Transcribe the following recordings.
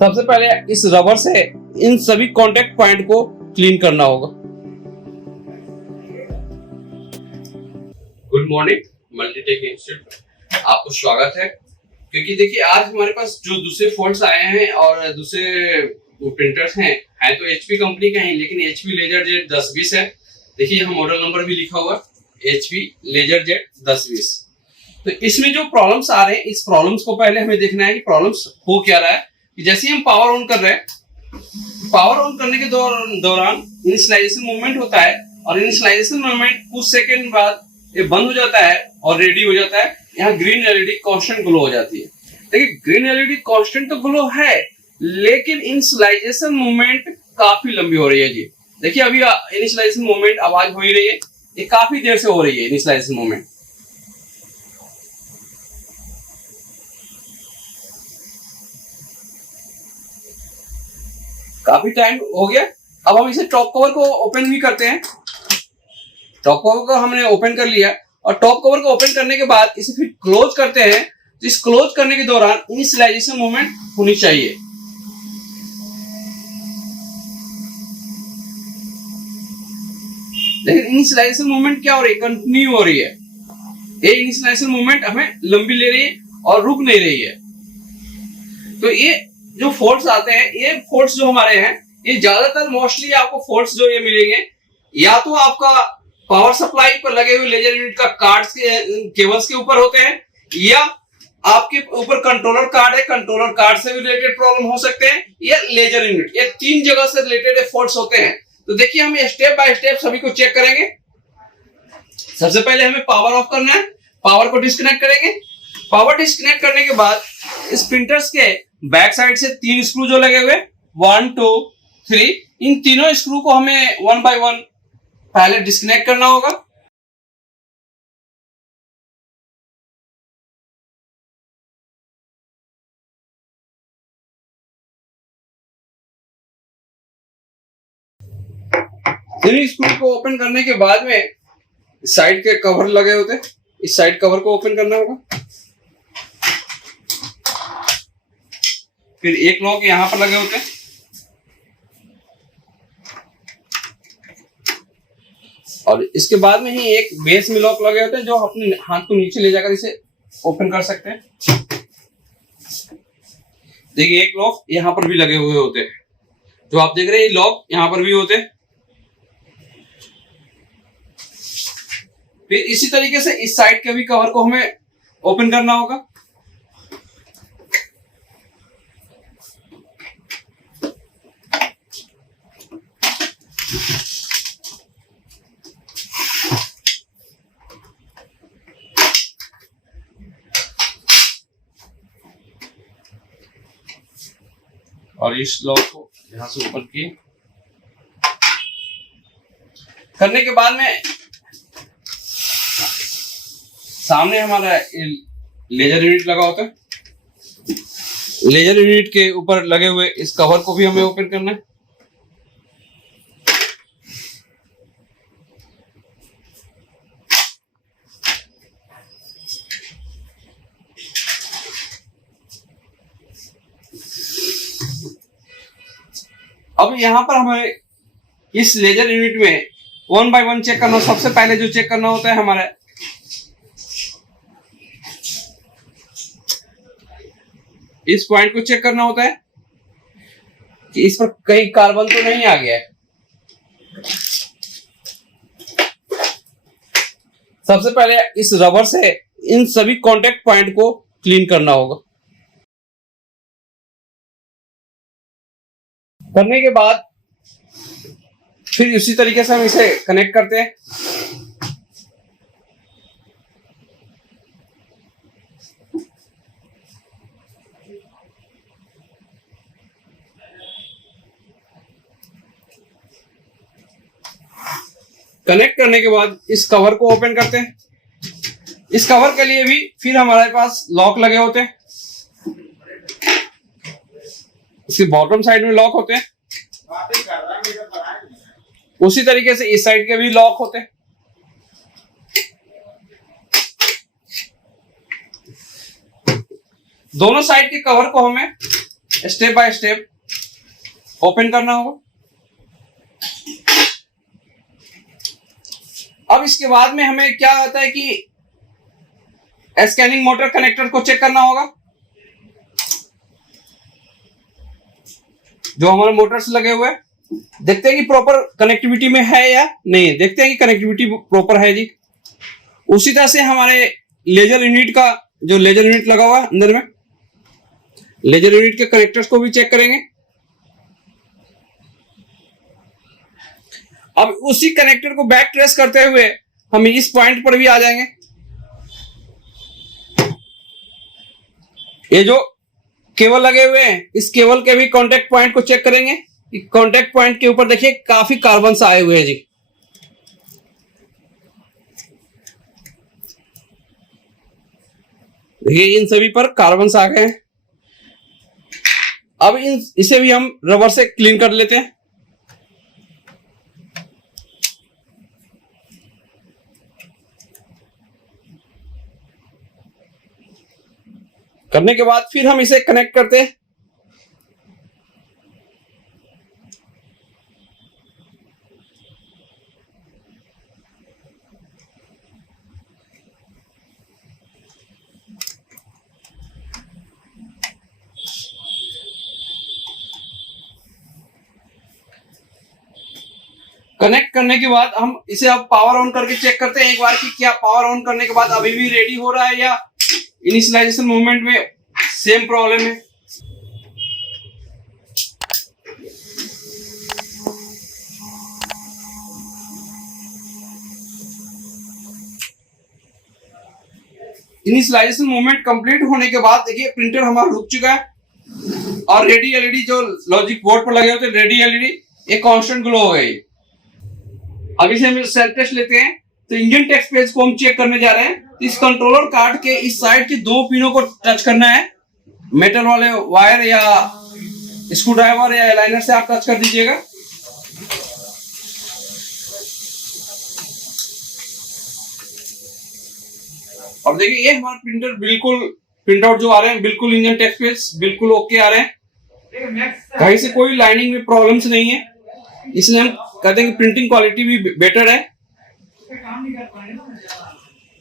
सबसे पहले इस रबर से इन सभी कांटेक्ट पॉइंट को क्लीन करना होगा। गुड मॉर्निंग, मल्टीटेक इंस्टीट्यूट आपको स्वागत है। क्योंकि देखिए आज हमारे पास जो दूसरे फोल्ड्स आए हैं और दूसरे प्रिंटर्स हैं तो एचपी कंपनी का हैं, लेकिन एचपी लेजरजेट 1020 है। देखिए यहाँ मॉडल नंबर भी लिखा हुआ एचपी लेजरजेट 1020। तो इसमें जो प्रॉब्लम्स आ रहे हैं, इस प्रॉब्लम्स को पहले हमें देखना है कि प्रॉब्लम्स हो क्या रहा है। कि जैसे ही हम पावर ऑन कर रहे हैं, पावर ऑन करने के दौरान इनिशियलाइजेशन मूवमेंट होता है और इनिशियलाइजेशन मूवमेंट कुछ सेकंड बाद ये बंद हो जाता है और रेडी हो जाता है। यहाँ ग्रीन एलईडी कांस्टेंट ग्लो हो जाती है। देखिए ग्रीन एलईडी कांस्टेंट तो ग्लो है, लेकिन इनिशियलाइजेशन मूवमेंट काफी लंबी हो रही है जी। देखिए अभी इनिशियलाइजेशन मूवमेंट आवाज हो ही रही है, ये काफी देर से हो रही है इनिशियलाइजेशन मूवमेंट। काफी टाइम हो गया। अब हम इसे टॉप कवर को ओपन भी करते हैं। टॉप कवर को हमने ओपन कर लिया और टॉप कवर को ओपन करने के बाद इसे फिर क्लोज करते हैं। तो इस क्लोज करने के दौरान इनिशियलाइजेशन मूवमेंट होनी चाहिए। लेकिन इनिशियलाइजेशन मूवमेंट क्या हो रही है? कंटिन्यू हो रही है। ये इनिशियलाइजेशन मूवमेंट हमें लंबी ले रही है और रुक नहीं रही है। तो ये जो फॉल्ट्स आते हैं, ये फॉल्ट्स जो हमारे हैं, ये ज्यादातर मोस्टली आपको फॉल्ट्स जो ये मिलेंगे या तो आपका पावर सप्लाई पर लगे हुए लेजर यूनिट का कार्ड्स के केबल्स के ऊपर होते हैं, या आपके ऊपर कंट्रोलर कार्ड है, कंट्रोलर कार्ड से भी रिलेटेड प्रॉब्लम हो सकते हैं, या लेजर यूनिट। ये तीन जगह से रिलेटेड फॉल्ट्स होते हैं। तो देखिए हम स्टेप बाय स्टेप सभी को चेक करेंगे। सबसे पहले हमें पावर ऑफ करना है, पावर को डिस्कनेक्ट करेंगे। पावर डिस्कनेक्ट करने के बाद इस प्रिंटर्स के बैक साइड से 3 स्क्रू जो लगे हुए 1 2 3, इन तीनों स्क्रू को हमें 1 बाय 1 पहले डिस्कनेक्ट करना होगा। तीन स्क्रू को ओपन करने के बाद में साइड के कवर लगे होते हैं, इस साइड कवर को ओपन करना होगा। फिर एक लॉक यहां पर लगे होते हैं और इसके बाद में ही एक बेस में लॉक लगे होते हैं, जो अपने हाथ को नीचे ले जाकर इसे ओपन कर सकते हैं। देखिए एक लॉक यहां पर भी लगे हुए होते हैं, जो आप देख रहे हैं लॉक यहां पर भी होते हैं। फिर इसी तरीके से इस साइड के भी कवर को हमें ओपन करना होगा। और इस लॉक को यहां से ऊपर किए करने के बाद में सामने हमारा लेजर यूनिट लगा होता है। लेजर यूनिट के ऊपर लगे हुए इस कवर को भी हमें ओपन करना है। अब यहां पर हमें इस लेजर यूनिट में 1 बाय 1 चेक करना। सबसे पहले जो चेक करना होता है हमारा इस पॉइंट को चेक करना होता है कि इस पर कहीं कार्बन तो नहीं आ गया है। सबसे पहले इस रबर से इन सभी कांटेक्ट पॉइंट को क्लीन करना होगा। करने के बाद फिर उसी तरीके से हम इसे कनेक्ट करते हैं। कनेक्ट करने के बाद इस कवर को ओपन करते हैं। इस कवर के लिए भी फिर हमारे पास लॉक लगे होते हैं। इसके बॉटम साइड में लॉक होते हैं, उसी तरीके से इस साइड के भी लॉक होते हैं। दोनों साइड के कवर को हमें स्टेप बाय स्टेप ओपन करना होगा। अब इसके बाद में हमें क्या होता है कि स्कैनिंग मोटर कनेक्टर को चेक करना होगा। जो हमारे मोटर्स लगे हुए हैं, देखते हैं कि प्रॉपर कनेक्टिविटी में है या नहीं है। देखते हैं कि कनेक्टिविटी प्रॉपर है जी। उसी तरह से हमारे लेजर यूनिट का, जो लेजर यूनिट लगा हुआ है अंदर में, लेजर यूनिट के कनेक्टर्स को भी चेक करेंगे। अब उसी कनेक्टर को बैक ट्रेस करते हुए हम इस पॉइंट पर भी आ जाएंगे। ये जो केबल लगे हुए हैं, इस केबल के भी कांटेक्ट पॉइंट को चेक करेंगे। कांटेक्ट पॉइंट के ऊपर देखिए काफी कार्बन आए हुए हैं जी। देखिए इन सभी पर कार्बन आ गए हैं। अब इसे भी हम रबर से क्लीन कर लेते हैं। करने के बाद फिर हम इसे कनेक्ट करते हैं। कनेक्ट करने के बाद हम इसे अब पावर ऑन करके चेक करते हैं एक बार कि क्या पावर ऑन करने के बाद अभी भी रेडी हो रहा है या इनिशियलाइजेशन मूवमेंट में सेम प्रॉब्लम है। इनिशियलाइजेशन मूवमेंट कंप्लीट होने के बाद देखिए प्रिंटर हमारा रुक चुका है और रेडी एलईडी जो लॉजिक बोर्ड पर लगे होते हैं, रेडी एलईडी एक कांस्टेंट ग्लो हो गई। अभी से हम सेल्फ टेस्ट लेते हैं। तो इंजन टेस्ट पेज को हम चेक करने जा रहे हैं। इस कंट्रोलर कार्ड के इस साइड के दो पिनों को टच करना है। मेटल वाले वायर या स्क्रू ड्राइवर या अलाइनर से आप टच कर दीजिएगा। और देखिए ये हमारा प्रिंटर बिल्कुल प्रिंट आउट जो आ रहे हैं, बिल्कुल इंजन टेस्ट पेज बिल्कुल ओके आ रहे हैं। कहीं से कोई लाइनिंग में प्रॉब्लम्स नहीं है, इसलिए हम कहते हैं कि प्रिंटिंग क्वालिटी भी बेटर है।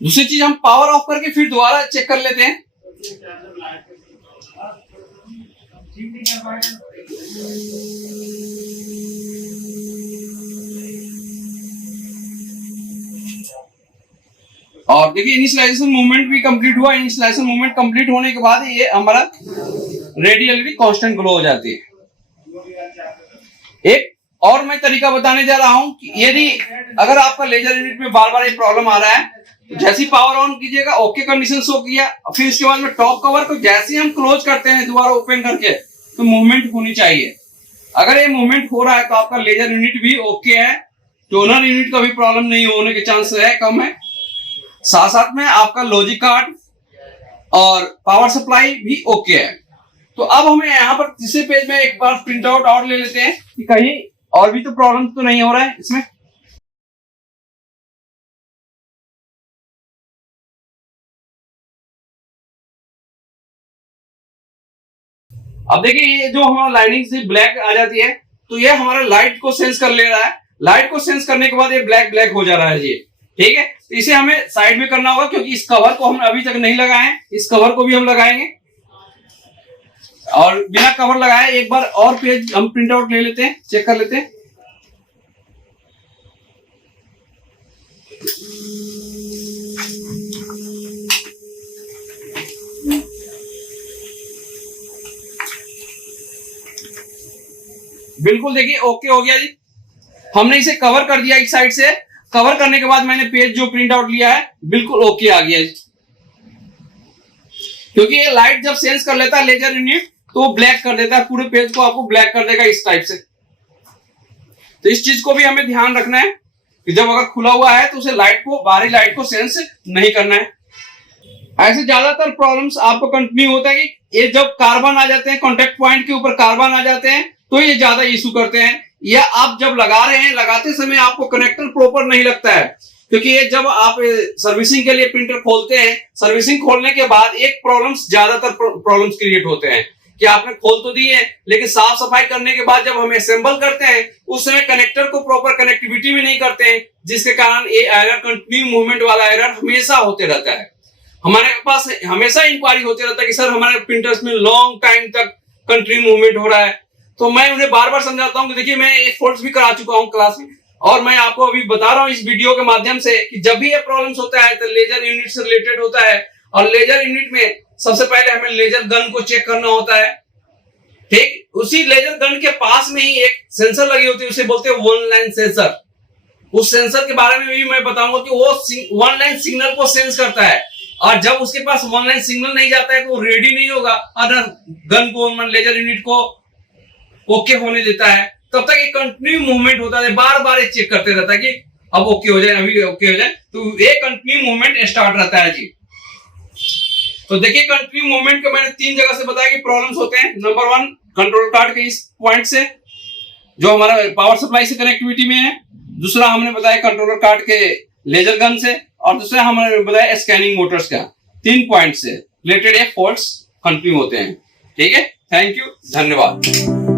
दूसरी चीज हम पावर ऑफ करके फिर दोबारा चेक कर लेते हैं। और देखिए इनिशियलाइजेशन मूवमेंट भी कंप्लीट हुआ। इनिशियलाइजेशन मूवमेंट कंप्लीट होने के बाद ये हमारा रेडी एलईडी कांस्टेंट ग्लो हो जाती है। एक और मैं तरीका बताने जा रहा हूं कि यदि अगर आपका लेजर यूनिट में बार बार ये प्रॉब्लम आ रहा है तो जैसे ही पावर ऑन कीजिएगा, ओके कंडीशन शो किया, फिर इसके बाद में टॉप कवर को जैसे ही हम क्लोज करते हैं दोबारा ओपन करके, तो मूवमेंट होनी चाहिए। अगर ये मूवमेंट हो रहा है तो आपका लेजर यूनिट भी ओके है, टोनर यूनिट का भी प्रॉब्लम नहीं होने के चांस है कम है। साथ साथ में आपका लॉजिक कार्ड और पावर सप्लाई भी ओके है। तो अब हमें यहाँ पर तीसरे पेज में एक बार प्रिंट आउट और ले लेते हैं कि कहीं और भी तो प्रॉब्लम तो नहीं हो रहा है इसमें। अब देखिए ये जो हमारा लाइनिंग से ब्लैक आ जाती है तो ये हमारा लाइट को सेंस कर ले रहा है। लाइट को सेंस करने के बाद ये ब्लैक ब्लैक हो जा रहा है ये, ठीक है। तो इसे हमें साइड में करना होगा क्योंकि इस कवर को हम अभी तक नहीं लगाए हैं। इस कवर को भी हम लगाएंगे और बिना कवर लगाए एक बार और पेज हम प्रिंट आउट ले लेते हैं, चेक कर लेते हैं। बिल्कुल देखिए ओके हो गया जी। हमने इसे कवर कर दिया एक साइड से। कवर करने के बाद मैंने पेज जो प्रिंट आउट लिया है बिल्कुल ओके आ गया जी। क्योंकि ये लाइट जब सेंस कर लेता है लेजर यूनिट तो ब्लैक कर देता है, पूरे पेज को आपको ब्लैक कर देगा इस टाइप से। तो इस चीज को भी हमें ध्यान रखना है कि जब अगर खुला हुआ है तो उसे लाइट को, बाहरी लाइट को सेंस नहीं करना है। ऐसे ज्यादातर प्रॉब्लम्स आपको कंटिन्यू होता है कि ये जब कार्बन आ जाते हैं, कॉन्टेक्ट पॉइंट के ऊपर कार्बन आ जाते हैं तो ये ज्यादा इशू करते हैं। या आप जब लगा रहे हैं, लगाते समय आपको कनेक्टर प्रॉपर नहीं लगता है, क्योंकि ये जब आप सर्विसिंग के लिए प्रिंटर खोलते हैं, सर्विसिंग खोलने के बाद एक प्रॉब्लम्स, ज्यादातर प्रॉब्लम्स क्रिएट होते हैं। कि आपने खोल तो दिए, लेकिन साफ सफाई करने के बाद जब हम असेंबल करते हैं उस समय कनेक्टर को प्रॉपर कनेक्टिविटी में नहीं करते हैं, जिसके कारण ये एरर, कंटिन्यू मूवमेंट वाला एरर हमेशा होते रहता है। हमारे पास हमेशा इंक्वायरी होते रहता है कि सर हमारे प्रिंटर्स में लॉन्ग टाइम तक कंटिन्यू मूवमेंट हो रहा है। तो मैं उन्हें बार बार समझाता हूं कि देखिए मैं ये फॉल्ट्स भी करा चुका हूं क्लास में, और मैं आपको अभी बता रहा हूं इस वीडियो के माध्यम से कि जब भी ये प्रॉब्लम्स होता है तो लेजर यूनिट से रिलेटेड होता है, और लेजर यूनिट में सबसे पहले हमें लेजर गन को चेक करना होता है। ठीक, उसी लेजर गन के पास में ही एक सेंसर लगी होती है, उसे बोलते हैं वन लाइन सेंसर। उस सेंसर के बारे में भी मैं बताऊंगा कि वो वन लाइन सिग्नल को सेंस करता है, और जब उसके पास वन लाइन सिग्नल नहीं जाता है तो रेडी नहीं होगा अदर गन को, लेजर यूनिट को ओके होने देता है। तब तक एक कंटिन्यू मूवमेंट होता है, बार बार एक चेक करते रहता है कि अब ओके हो जाए, अभी ओके हो जाए, तो एक कंटिन्यू मूवमेंट स्टार्ट रहता है जी। तो देखिए कंटिन्यू मूवमेंट का मैंने 3 जगह से बताया कि प्रॉब्लम्स होते हैं। नंबर 1 कंट्रोल कार्ड के इस पॉइंट से जो हमारा पावर सप्लाई से कनेक्टिविटी में है, दूसरा हमने बताया कंट्रोलर कार्ड के लेजर गन से, और दूसरा हमने बताया स्कैनिंग मोटर्स का। 3 पॉइंट से रिलेटेड एक फॉल्ट्स कंटिन्यू होते हैं। ठीक है, थैंक यू, धन्यवाद।